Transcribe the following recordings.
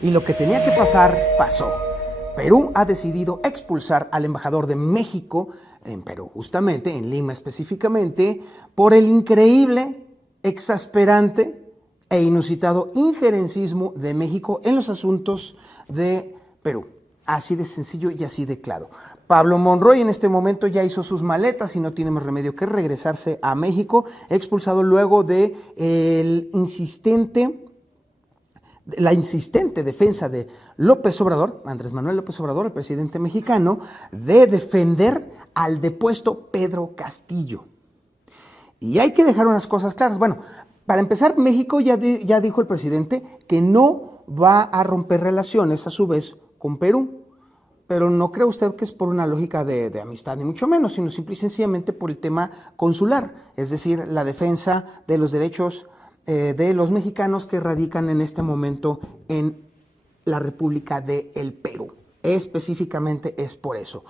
Y lo que tenía que pasar, pasó. Perú ha decidido expulsar al embajador de México en Perú, justamente, en Lima específicamente, por el increíble, exasperante e inusitado injerencismo de México en los asuntos de Perú. Así de sencillo y así de claro. Pablo Monroy en este momento ya hizo sus maletas y no tiene más remedio que regresarse a México, expulsado luego de la insistente defensa de López Obrador, Andrés Manuel López Obrador, el presidente mexicano, de defender al depuesto Pedro Castillo. Y hay que dejar unas cosas claras. Bueno, para empezar, México ya dijo el presidente que no va a romper relaciones a su vez con Perú. Pero no cree usted que es por una lógica de amistad, ni mucho menos, sino simple y sencillamente por el tema consular, es decir, la defensa de los derechos de los mexicanos que radican en este momento en la República del Perú. Específicamente es por eso.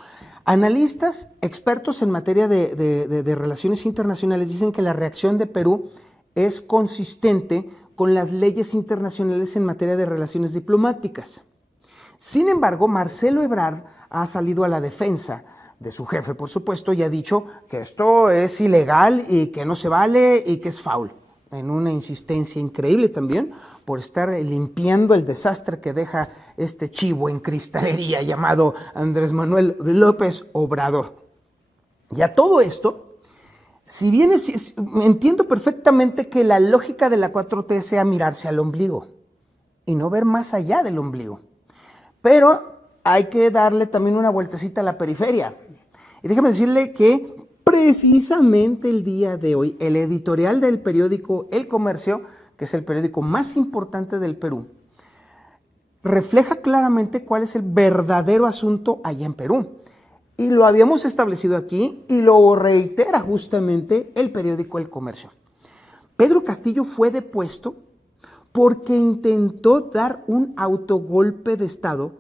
Analistas, expertos en materia de relaciones internacionales dicen que la reacción de Perú es consistente con las leyes internacionales en materia de relaciones diplomáticas. Sin embargo, Marcelo Ebrard ha salido a la defensa de su jefe, por supuesto, y ha dicho que esto es ilegal y que no se vale y que es foul, en una insistencia increíble también por estar limpiando el desastre que deja este chivo en cristalería llamado Andrés Manuel López Obrador. Y a todo esto, si bien entiendo perfectamente que la lógica de la 4T sea mirarse al ombligo y no ver más allá del ombligo, pero hay que darle también una vueltecita a la periferia. Y déjeme decirle que precisamente el día de hoy, el editorial del periódico El Comercio, que es el periódico más importante del Perú, refleja claramente cuál es el verdadero asunto allá en Perú. Y lo habíamos establecido aquí y lo reitera justamente el periódico El Comercio. Pedro Castillo fue depuesto porque intentó dar un autogolpe de Estado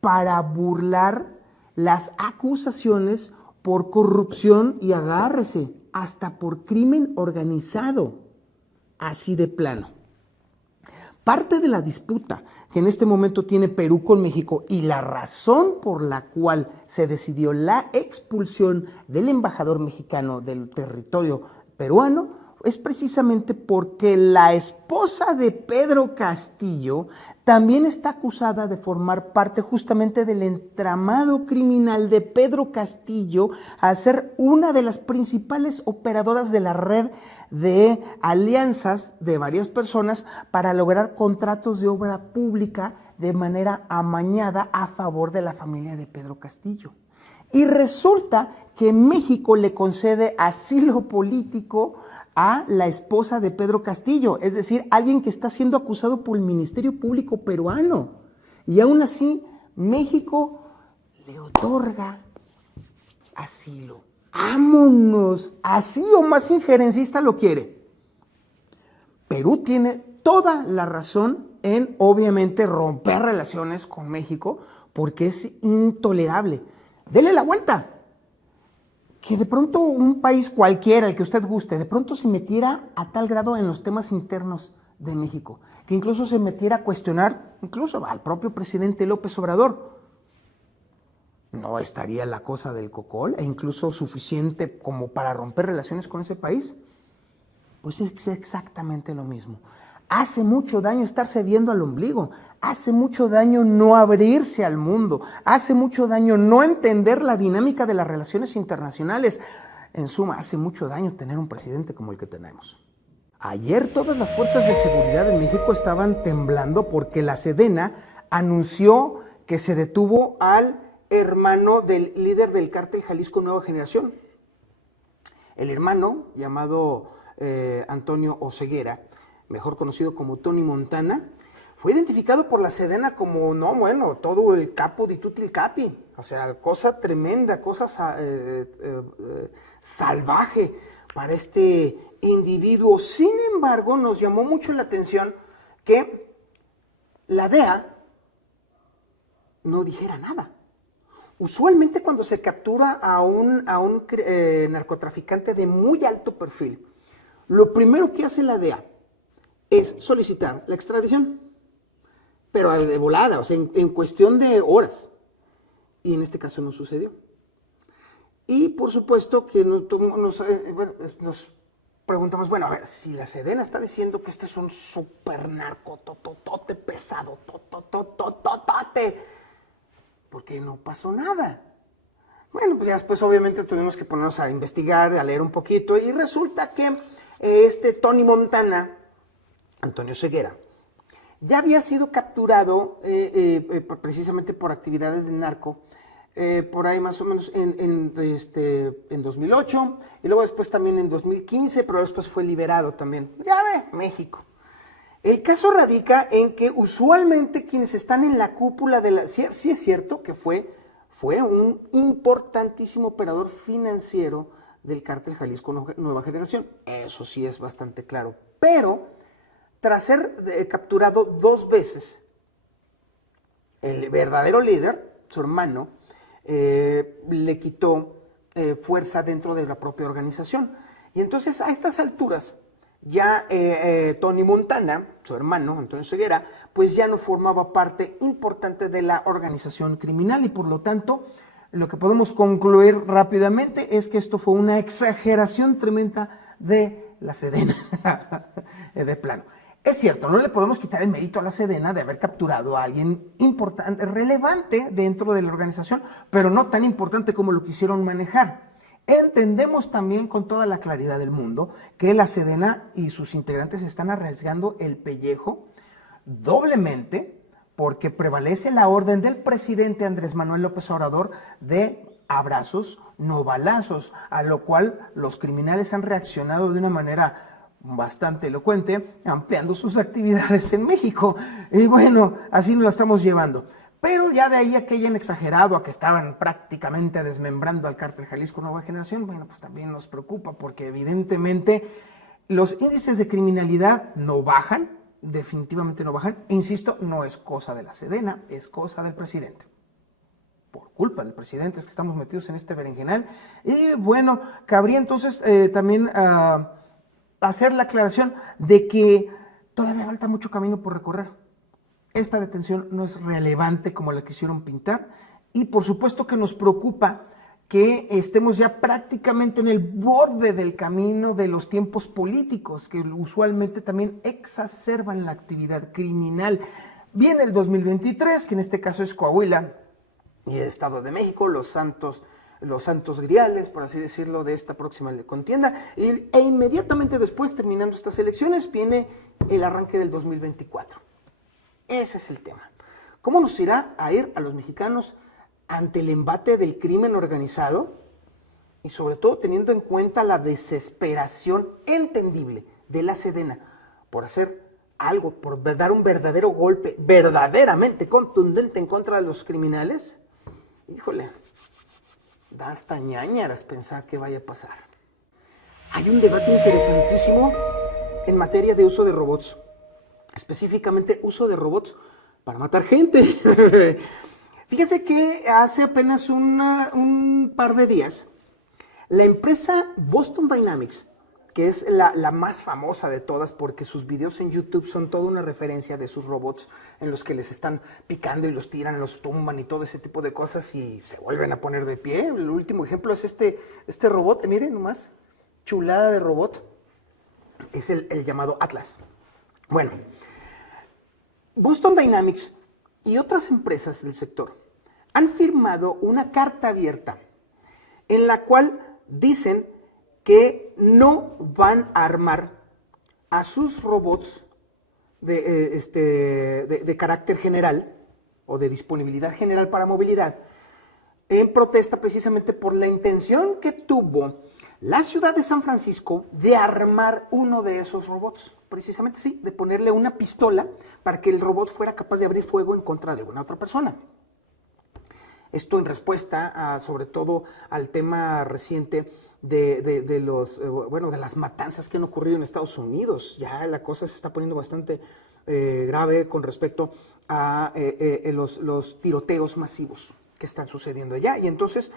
para burlar las acusaciones por corrupción y agárrese, hasta por crimen organizado, así de plano. Parte de la disputa que en este momento tiene Perú con México y la razón por la cual se decidió la expulsión del embajador mexicano del territorio peruano es precisamente porque la esposa de Pedro Castillo también está acusada de formar parte justamente del entramado criminal de Pedro Castillo a ser una de las principales operadoras de la red de alianzas de varias personas para lograr contratos de obra pública de manera amañada a favor de la familia de Pedro Castillo. Y resulta que México le concede asilo político a la esposa de Pedro Castillo, es decir, alguien que está siendo acusado por el Ministerio Público peruano. Y aún así, México le otorga asilo. ¡Vámonos! Así o más injerencista lo quiere. Perú tiene toda la razón en, obviamente, romper relaciones con México porque es intolerable. Dele la vuelta. Que de pronto un país cualquiera, el que usted guste, de pronto se metiera a tal grado en los temas internos de México, que incluso se metiera a cuestionar incluso al propio presidente López Obrador. ¿No estaría la cosa del cocol e incluso suficiente como para romper relaciones con ese país? Pues es exactamente lo mismo. Hace mucho daño estarse viendo al ombligo, hace mucho daño no abrirse al mundo, hace mucho daño no entender la dinámica de las relaciones internacionales. En suma, hace mucho daño tener un presidente como el que tenemos. Ayer todas las fuerzas de seguridad de México estaban temblando porque la Sedena anunció que se detuvo al hermano del líder del cártel Jalisco Nueva Generación. El hermano, llamado Antonio Oseguera, mejor conocido como Tony Montana, fue identificado por la Sedena como, todo el capo di tutti il capi, o sea, cosa tremenda, cosa salvaje para este individuo. Sin embargo, nos llamó mucho la atención que la DEA no dijera nada. Usualmente cuando se captura a un narcotraficante de muy alto perfil, lo primero que hace la DEA es solicitar la extradición. pero de volada, o sea, en cuestión de horas. Y en este caso no sucedió. Y por supuesto que nos preguntamos, bueno, a ver, si la Sedena está diciendo que este es un super narco, tototote pesado, totototote, ¿por qué no pasó nada? Bueno, pues ya después obviamente tuvimos que ponernos a investigar, a leer un poquito, y resulta que Tony Montana, Antonio Ceguera, ya había sido capturado precisamente por actividades de narco, por ahí más o menos en 2008, y luego después también en 2015, pero después fue liberado también. Ya ve, México. El caso radica en que usualmente quienes están en la cúpula de la... Sí es cierto que fue un importantísimo operador financiero del cártel Jalisco Nueva Generación. Eso sí es bastante claro. Pero, tras ser capturado 2 veces, el verdadero líder, su hermano, le quitó fuerza dentro de la propia organización. Y entonces, a estas alturas, ya Tony Montana, su hermano, Antonio Ceguera, pues ya no formaba parte importante de la organización criminal y por lo tanto, lo que podemos concluir rápidamente es que esto fue una exageración tremenda de la Sedena, de plano. Es cierto, no le podemos quitar el mérito a la Sedena de haber capturado a alguien importante, relevante dentro de la organización, pero no tan importante como lo quisieron manejar. Entendemos también con toda la claridad del mundo que la Sedena y sus integrantes están arriesgando el pellejo doblemente porque prevalece la orden del presidente Andrés Manuel López Obrador de abrazos, no balazos, a lo cual los criminales han reaccionado de una manera bastante elocuente, ampliando sus actividades en México. Y bueno, así nos la estamos llevando. Pero ya de ahí a que hayan exagerado, a que estaban prácticamente desmembrando al cártel Jalisco Nueva Generación, bueno, pues también nos preocupa porque evidentemente los índices de criminalidad no bajan, definitivamente no bajan. Insisto, no es cosa de la Sedena, es cosa del presidente. Por culpa del presidente es que estamos metidos en este berenjenal. Y bueno, cabría entonces también hacer la aclaración de que todavía falta mucho camino por recorrer. Esta detención no es relevante como la quisieron pintar y por supuesto que nos preocupa que estemos ya prácticamente en el borde del camino de los tiempos políticos que usualmente también exacerban la actividad criminal. Viene el 2023, que en este caso es Coahuila y el Estado de México, los santos griales, por así decirlo, de esta próxima contienda, e inmediatamente después, terminando estas elecciones, viene el arranque del 2024. Ese es el tema. ¿Cómo nos irá a ir a los mexicanos ante el embate del crimen organizado? Y sobre todo teniendo en cuenta la desesperación entendible de la Sedena por hacer algo, por dar un verdadero golpe, verdaderamente contundente en contra de los criminales. Híjole, da hasta ñáñaras pensar qué vaya a pasar. Hay un debate interesantísimo en materia de uso de robots. Específicamente uso de robots para matar gente. Fíjense que hace apenas un par de días, la empresa Boston Dynamics, que es la más famosa de todas porque sus videos en YouTube son toda una referencia de sus robots en los que les están picando y los tiran, los tumban y todo ese tipo de cosas y se vuelven a poner de pie. El último ejemplo es este robot, miren nomás, chulada de robot, es el llamado Atlas. Bueno, Boston Dynamics y otras empresas del sector han firmado una carta abierta en la cual dicen que no van a armar a sus robots de carácter general o de disponibilidad general para movilidad en protesta precisamente por la intención que tuvo la ciudad de San Francisco de armar uno de esos robots, precisamente sí, de ponerle una pistola para que el robot fuera capaz de abrir fuego en contra de alguna otra persona. Esto en respuesta sobre todo al tema reciente de las matanzas que han ocurrido en Estados Unidos. Ya la cosa se está poniendo bastante grave con respecto a los tiroteos masivos que están sucediendo allá. Y entonces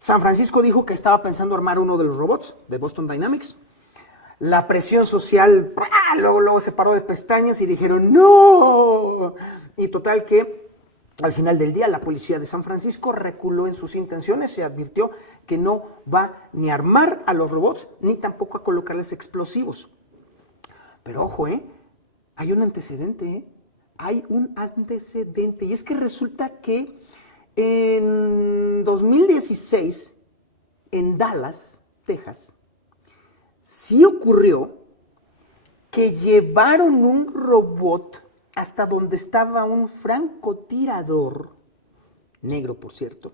San Francisco dijo que estaba pensando armar uno de los robots de Boston Dynamics. La presión social luego se paró de pestañas y dijeron ¡no! Y total que al final del día la policía de San Francisco reculó en sus intenciones, se advirtió que no va ni a armar a los robots ni tampoco a colocarles explosivos. Pero ojo, hay un antecedente, hay un antecedente. Y es que resulta que en 2016, en Dallas, Texas, sí ocurrió que llevaron un robot hasta donde estaba un francotirador, negro por cierto,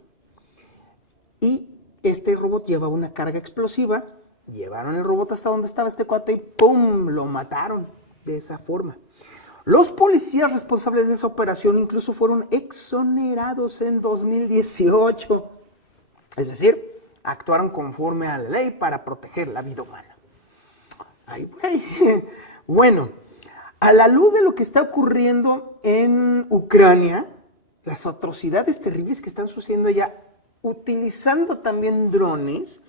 y este robot llevaba una carga explosiva, llevaron el robot hasta donde estaba este cuate y ¡pum!, lo mataron de esa forma. Los policías responsables de esa operación incluso fueron exonerados en 2018, es decir, actuaron conforme a la ley para proteger la vida humana. Ay, güey. Bueno, a la luz de lo que está ocurriendo en Ucrania, las atrocidades terribles que están sucediendo allá, utilizando también drones,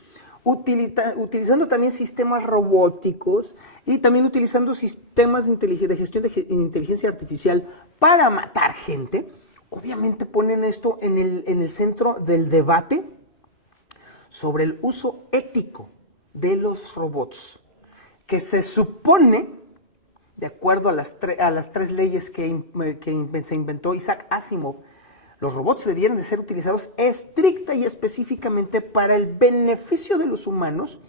utilizando también sistemas robóticos y también utilizando sistemas de gestión de inteligencia artificial para matar gente, obviamente ponen esto en el centro del debate sobre el uso ético de los robots, que se supone, de acuerdo a las tres leyes que se inventó Isaac Asimov, los robots debieran de ser utilizados estricta y específicamente para el beneficio de los humanos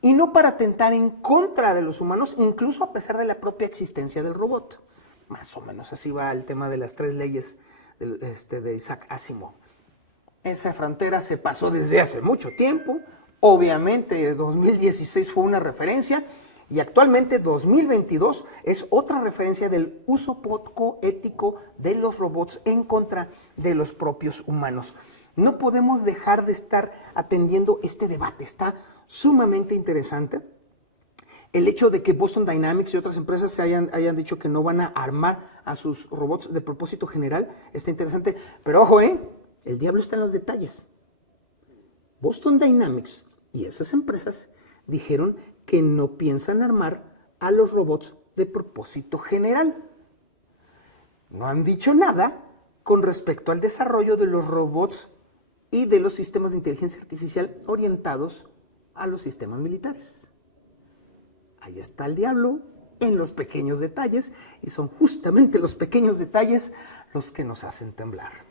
y no para atentar en contra de los humanos, incluso a pesar de la propia existencia del robot. Más o menos así va el tema de las tres leyes de Isaac Asimov. Esa frontera se pasó desde hace mucho tiempo. Obviamente 2016 fue una referencia y actualmente 2022 es otra referencia del uso poco ético de los robots en contra de los propios humanos. No podemos dejar de estar atendiendo este debate, está sumamente interesante. El hecho de que Boston Dynamics y otras empresas hayan dicho que no van a armar a sus robots de propósito general está interesante, pero ojo, el diablo está en los detalles. Boston Dynamics y esas empresas dijeron que no piensan armar a los robots de propósito general. No han dicho nada con respecto al desarrollo de los robots y de los sistemas de inteligencia artificial orientados a los sistemas militares. Ahí está el diablo en los pequeños detalles y son justamente los pequeños detalles los que nos hacen temblar.